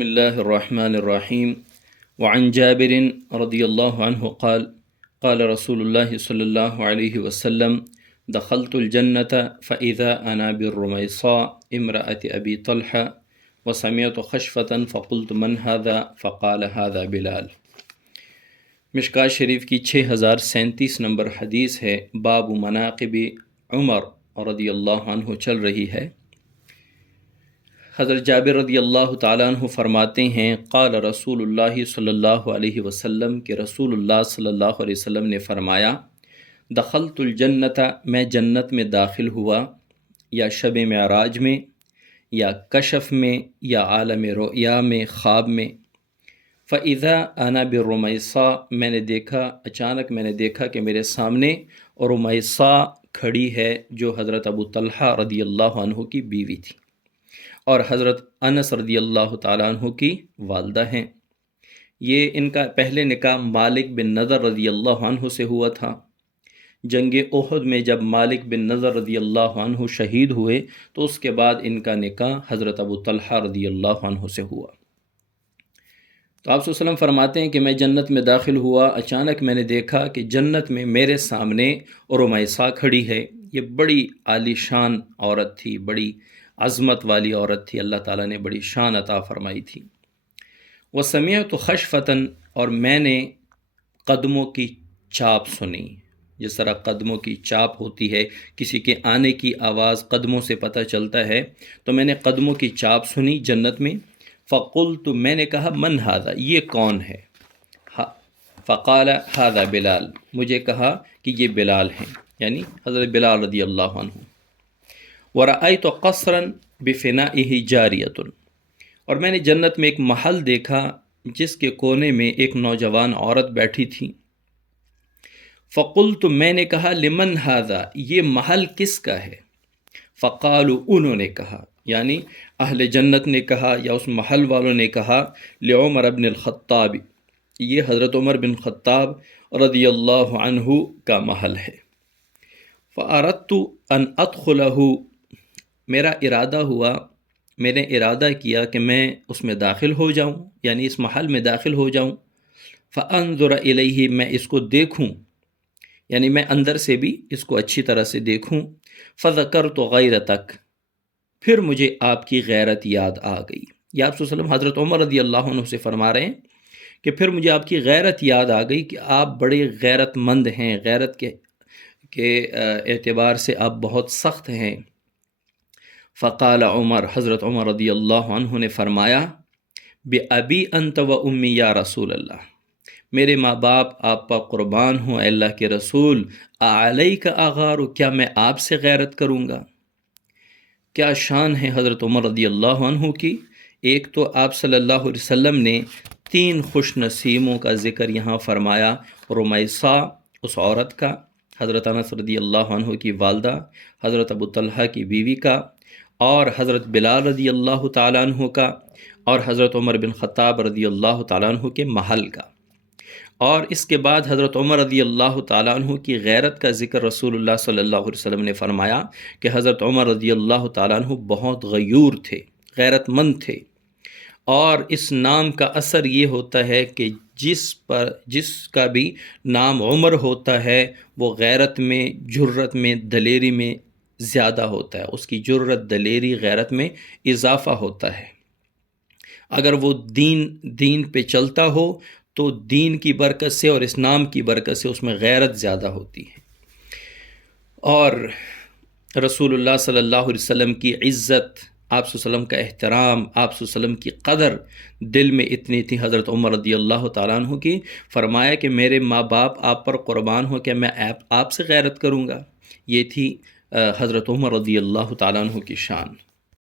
بسم الله الرحمن الرحيم وعن جابر رضي الله عنه قال قال رسول الله صلى الله عليه وسلم دخلت الجنة فإذا أنا بالرميصاء امرأة أبي طلحة وسمعت خشفة فقلت من هذا فقال هذا بلال۔ مشکات شریف کی 6037 نمبر حدیث ہے، باب مناقب عمر رضی اللہ عنہ چل رہی ہے۔ حضرت جابر رضی اللہ تعالیٰ عنہ فرماتے ہیں، قال رسول اللہ صلی اللہ علیہ وسلم کہ رسول اللہ صلی اللہ علیہ وسلم نے فرمایا، دخلت الجنت میں جنت میں داخل ہوا، یا شب معراج میں، یا کشف میں، یا عالم رؤیا میں، خواب میں۔ فَإِذَا أَنَا بِالرُّمَيْصَاء میں نے دیکھا، اچانک میں نے دیکھا کہ میرے سامنے رمیصاء کھڑی ہے، جو حضرت ابو طلحہ رضی اللہ عنہ کی بیوی تھی اور حضرت انس رضی اللہ تعالیٰ عنہ کی والدہ ہیں۔ یہ ان کا پہلے نکاح مالک بن نضر رضی اللہ عنہ سے ہوا تھا۔ جنگ احد میں جب مالک بن نضر رضی اللہ عنہ شہید ہوئے تو اس کے بعد ان کا نکاح حضرت ابو طلحہ رضی اللہ عنہ سے ہوا۔ تو آپ صلی اللہ علیہ وسلم فرماتے ہیں کہ میں جنت میں داخل ہوا، اچانک میں نے دیکھا کہ جنت میں میرے سامنے رمیصاء کھڑی ہے۔ یہ بڑی عالی شان عورت تھی، بڑی عظمت والی عورت تھی، اللہ تعالیٰ نے بڑی شان عطا فرمائی تھی۔ وَسَمِعْتُ خَشْفَةً اور میں نے قدموں کی چاپ سنی۔ جس طرح قدموں کی چاپ ہوتی ہے، کسی کے آنے کی آواز قدموں سے پتہ چلتا ہے، تو میں نے قدموں کی چاپ سنی جنت میں۔ فقلت میں نے کہا من ھذا، یہ کون ہے؟ فقال ھذا بلال، مجھے کہا کہ یہ بلال ہیں، یعنی حضرت بلال رضی اللہ عنہ۔ ورأیت قصرا بفنائہ جاریۃ اور میں نے جنت میں ایک محل دیکھا جس کے کونے میں ایک نوجوان عورت بیٹھی تھی۔ فقلت میں نے کہا لمن ھذا، یہ محل کس کا ہے؟ فقالوا انہوں نے کہا، یعنی اہل جنت نے کہا یا اس محل والوں نے کہا، لعمر بن الخطاب، یہ حضرت عمر بن خطاب رضی اللہ عنہ کا محل ہے۔ فأردت ان ادخلہ، میرا ارادہ ہوا، میں نے ارادہ کیا کہ میں اس میں داخل ہو جاؤں، یعنی اس محل میں داخل ہو جاؤں۔ فانظر الیہ، میں اس کو دیکھوں، یعنی میں اندر سے بھی اس کو اچھی طرح سے دیکھوں۔ فذکرت غیرتک، پھر مجھے آپ کی غیرت یاد آ گئی۔ یا آپ صلی اللہ علیہ وسلم حضرت عمر رضی اللہ عنہ سے فرما رہے ہیں کہ پھر مجھے آپ کی غیرت یاد آ گئی کہ آپ بڑے غیرت مند ہیں، غیرت کے اعتبار سے آپ بہت سخت ہیں۔ فقال عمر، حضرت عمر رضی اللہ عنہ نے فرمایا، بِأَبِي أَنْتَ وَأُمِّي یا رسول اللہ، میرے ماں باپ آپ پر قربان ہوں، اے اللہ کے رسول، علیک اغار، کیا میں آپ سے غیرت کروں گا؟ کیا شان ہے حضرت عمر رضی اللہ عنہ کی۔ ایک تو آپ صلی اللہ علیہ وسلم نے 3 خوش نصیبوں کا ذکر یہاں فرمایا، رمیصاء اس عورت کا، حضرت انس رضی اللہ عنہ کی والدہ، حضرت ابو طلحہ کی بیوی کا، اور حضرت بلال رضی اللہ تعالیٰ عنہ کا، اور حضرت عمر بن خطاب رضی اللہ تعالیٰ عنہ کے محل کا۔ اور اس کے بعد حضرت عمر رضی اللہ تعالیٰ عنہ کی غیرت کا ذکر رسول اللہ صلی اللہ علیہ وسلم نے فرمایا کہ حضرت عمر رضی اللہ تعالیٰ عنہ بہت غیور تھے، غیرت مند تھے۔ اور اس نام کا اثر یہ ہوتا ہے کہ جس کا بھی نام عمر ہوتا ہے وہ غیرت میں، جرت میں، دلیری میں زیادہ ہوتا ہے، اس کی جرت، دلیری، غیرت میں اضافہ ہوتا ہے۔ اگر وہ دین پہ چلتا ہو تو دین کی برکت سے اور اسلام کی برکت سے اس میں غیرت زیادہ ہوتی ہے۔ اور رسول اللہ صلی اللہ علیہ وسلم کی عزت، آپ صلی اللہ علیہ وسلم کا احترام، آپ صلی اللہ علیہ وسلم کی قدر دل میں اتنی تھی حضرت عمر رضی اللہ تعالیٰ عنہ کی، فرمایا کہ میرے ماں باپ آپ پر قربان ہو، کہ میں آپ سے غیرت کروں گا۔ یہ تھی حضرت عمر رضی اللہ تعالیٰ عنہ کی شان۔